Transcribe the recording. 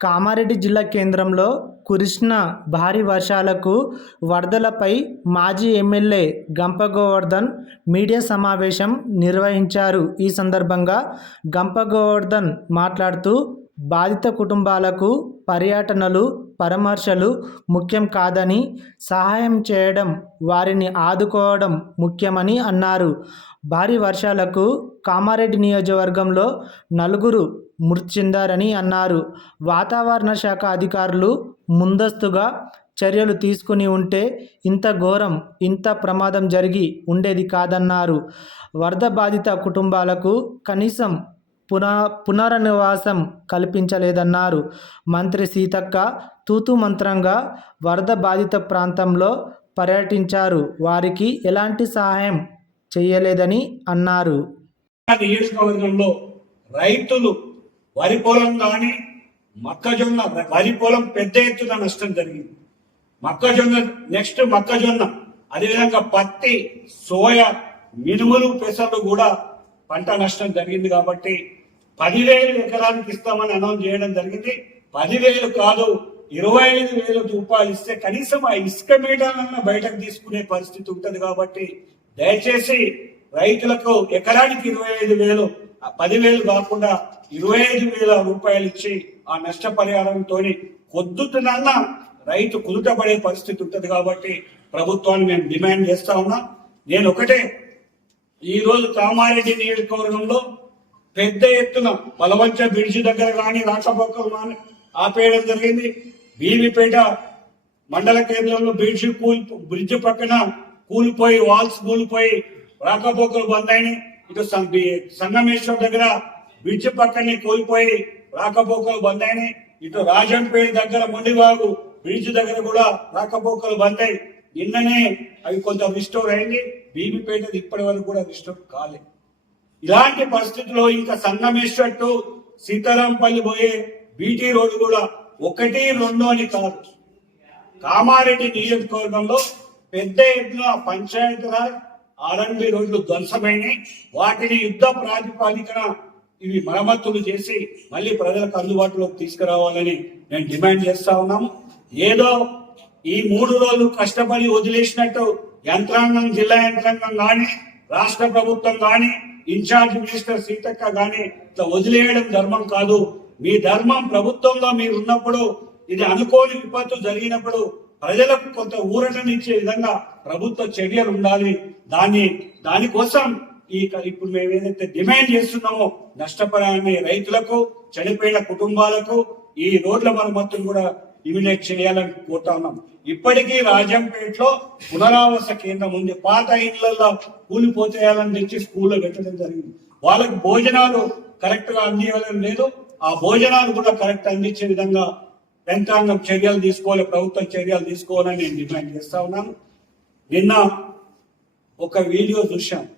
కామారెడ్డి జిల్లా కేంద్రంలో కురిసిన భారీ వర్షాలకు వరదలపై మాజీ ఎమ్మెల్యే గంప గోవర్ధన్ మీడియా సమావేశం నిర్వహించారు. ఈ సందర్భంగా గంప గోవర్ధన్ మాట్లాడుతూ బాధిత కుటుంబాలకు పర్యటనలు పరామర్శలు ముఖ్యం కాదని సహాయం చేయడం వారిని ఆదుకోవడం ముఖ్యమని అన్నారు. భారీ వర్షాలకు కామారెడ్డి నియోజకవర్గంలో నలుగురు మృతి చెందారని అన్నారు. వాతావరణ శాఖ అధికారులు ముందస్తుగా చర్యలు తీసుకుని ఉంటే ఇంత ఘోరం ఇంత ప్రమాదం జరిగి ఉండేది కాదన్నారు. వరద బాధిత కుటుంబాలకు కనీసం పునా పునర్నివాసం కల్పించలేదన్నారు. మంత్రి సీతక్క తూతు మంత్రంగా వరద బాధిత ప్రాంతంలో పర్యటించారు. వారికి ఎలాంటి సహాయం చేయలేదని అన్నారు. నియోజకవర్గంలో రైతులు వరి పొలం కానీ మొక్కజొన్న వరి పొలం పెద్ద ఎత్తున నష్టం జరిగింది. మొక్కజొన్న నెక్స్ట్ మొక్కజొన్న అదేవిధంగా పత్తి సోయా మినుములు పెసర్లు కూడా పంట నష్టం జరిగింది కాబట్టి పదివేలు ఎకరానికి ఇస్తామని అనౌన్స్ చేయడం జరిగింది. పదివేలు కాదు ఇరవై ఐదు వేల రూపాయలు ఇస్తే కనీసం ఆ ఇసుక మీటాలన్నా బయటకు తీసుకునే పరిస్థితి ఉంటుంది కాబట్టి దయచేసి రైతులకు ఎకరానికి ఇరవై ఐదు వేలు పదివేలు కాకుండా ఇరవై ఐదు వేల రూపాయలు ఇచ్చి ఆ నష్టపరిహారంతో కొద్దుతున్న రైతు కుదుటపడే పరిస్థితి ఉంటుంది కాబట్టి ప్రభుత్వాన్ని మేము డిమాండ్ చేస్తా ఉన్నా. నేను ఒకటే ఈరోజు కామారెడ్డి నియోజకవర్గంలో పెద్ద ఎత్తున బలవంచ బ్రిడ్జి దగ్గర కానీ రాకపోకలు కానీ ఆపేయడం జరిగింది. భీమిపేట మండల కేంద్రంలో బ్రిడ్జి కూల్ బ్రిడ్జి పక్కన కూలిపోయి వాల్స్ కూలిపోయి రాకపోకలు బంద్ అయినాయి ఇటు సంగమేశ్వర్ దగ్గర బ్రిడ్జ్ పక్కనే కూలిపోయి రాకపోకలు బంద్ అయినాయి ఇటు రాజంపేట దగ్గర మొండిబాగు బ్రిడ్జ్ దగ్గర కూడా రాకపోకలు బంద్ నిన్ననే అవి కొంత రిస్టోర్ అయింది. బీబీపేట ఇప్పటి వరకు కూడా రిస్టోర్ కాలేదు ఇలాంటి పరిస్థితుల్లో ఇంకా సంగమేశ్వర్ టు సీతారాంపల్లి పోయే బీటీ రోడ్డు కూడా ఒకటి రెండు అని కాదు. కామారెడ్డి నియోజకవర్గంలో పెద్ద ఎత్తున పంచాయతీరాజ్ ఆర్ఎన్బి రోడ్లు ధ్వంసమైనవి వాటిని యుద్ధ ప్రాతిపాదికన ఇవి మరమ్మతులు చేసి మళ్ళీ ప్రజలకు అందుబాటులోకి తీసుకురావాలని నేను డిమాండ్ చేస్తా ఉన్నాము. ఏదో ఈ మూడు రోజులు కష్టపడి వదిలేసినట్టు యంత్రాంగం జిల్లా యంత్రాంగం కానీ రాష్ట్ర ప్రభుత్వం కానీ ఇన్ఛార్జ్ మినిస్టర్ సీతక్క కానీ ఇట్లా వదిలేయడం ధర్మం కాదు. మీ ధర్మం ప్రభుత్వంలో మీరు ఉన్నప్పుడు ఇది అనుకోని విపత్తు జరిగినప్పుడు ప్రజలకు కొంత ఊరటనిచ్చే విధంగా ప్రభుత్వ చర్యలు ఉండాలి. దాన్ని దానికోసం ఈ క- ఇప్పుడు మేము ఏదైతే డిమాండ్ చేస్తున్నామో నష్టపరాన్ని రైతులకు చనిపోయిన కుటుంబాలకు ఈ రోడ్ల మరమ్మతులు కూడా ఇమినేట్ చేయాలని కోరుతా ఉన్నాం. ఇప్పటికీ రాజంపేటలో పునరావాస కేంద్రం ఉంది. పాత ఇళ్ళలో కూలిపోతేయాలని తెచ్చి స్కూల్లో పెట్టడం జరిగింది. వాళ్ళకి భోజనాలు కరెక్ట్గా అందివ్వడం లేదు. ఆ భోజనాలు కూడా కరెక్ట్ అందించే విధంగా యంత్రాంగం చర్యలు తీసుకోవాలి ప్రభుత్వం చర్యలు తీసుకోవాలని నేను డిమాండ్ చేస్తా ఉన్నాను. నిన్న ఒక వీడియో చూశాం.